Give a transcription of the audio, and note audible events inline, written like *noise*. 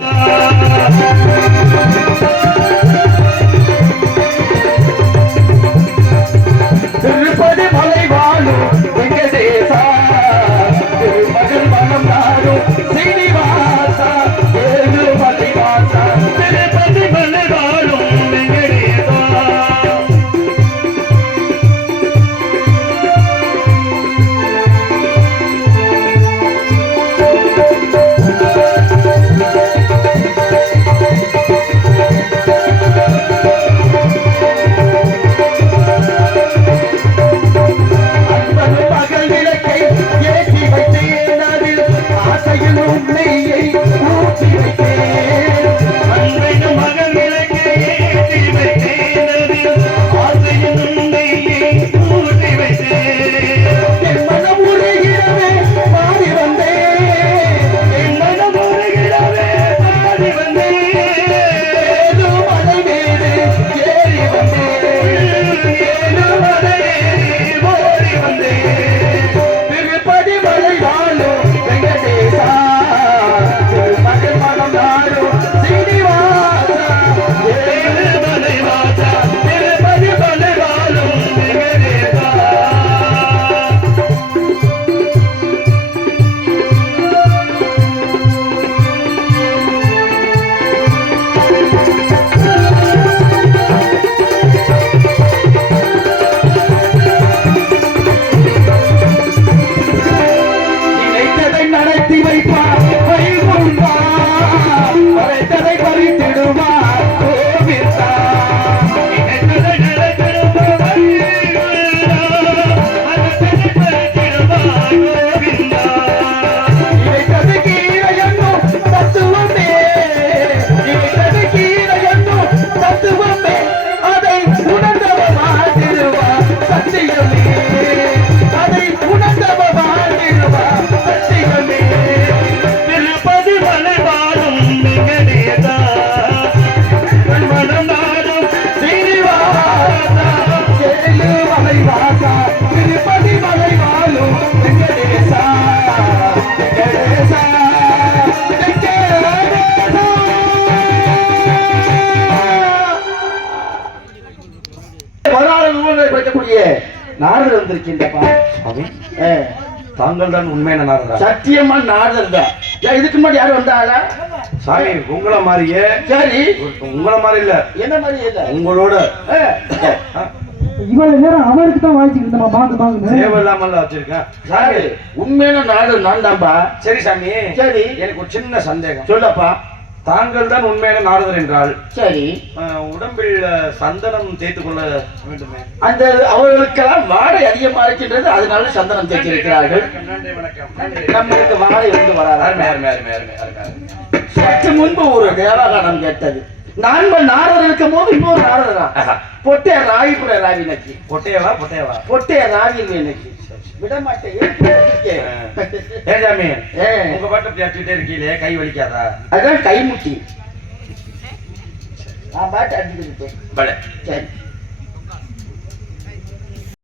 Yeah. *laughs* நடத்தி வைப்பார். நூல்களை படிக்கக்கூடிய நாரதர் வந்திருக்கின்றப்பா தாங்கள் தான் உண்மையான நாரதா சத்தியமா நாரதர் தான். இதுக்கு முன்னாடி யாரும் வந்தாளா சாமி உங்கள மாதிரியே சரி. உங்கள மாதிரி இல்ல. என்ன மாதிரி இல்ல? உங்களோட. இவ்வளவு நேரம் அவருக்கு தான் வாய்ச்சிட்டு இருந்தோம் வாங்க சேவை இல்லாமல் வச்சிருக்கேன். சாமி. உண்மையான நாரதர் நான் தான்பா சரி சாமி. சரி. எனக்கு ஒரு சின்ன சந்தேகம். சொல்லப்பா. தாங்கள் தான் உண்மையான நாரதர் என்றால் சரி. உடம்பில் சந்தனம் தேய்த்துக் கொள்ள வேண்டுமே? அந்த அவர்களுக்கெல்லாம் வாடை அதிகமா இருக்கின்றது அதனால சந்தனம் நன்றி நம்மளுக்கு வாடை வந்து வராது. சற்று முன்பு ஒரு தேவகானம் கேட்டது. நான் நாரதர் இருக்கும் போது இன்னொரு நாரதரா? ஆஹா. பொட்டே ராவிபுர ராவி நக்கி பொட்டையவா பொட்டையவா? பொட்டே ராவி எனக்கு விட மாட்டேன் சாமி. உங்க பாட்டு பேசிட்டே இருக்கீங்களே கை வலிக்காதா? அதான் கைமுட்டி. நான் பாட்டு அடிச்சுட்டு சரி.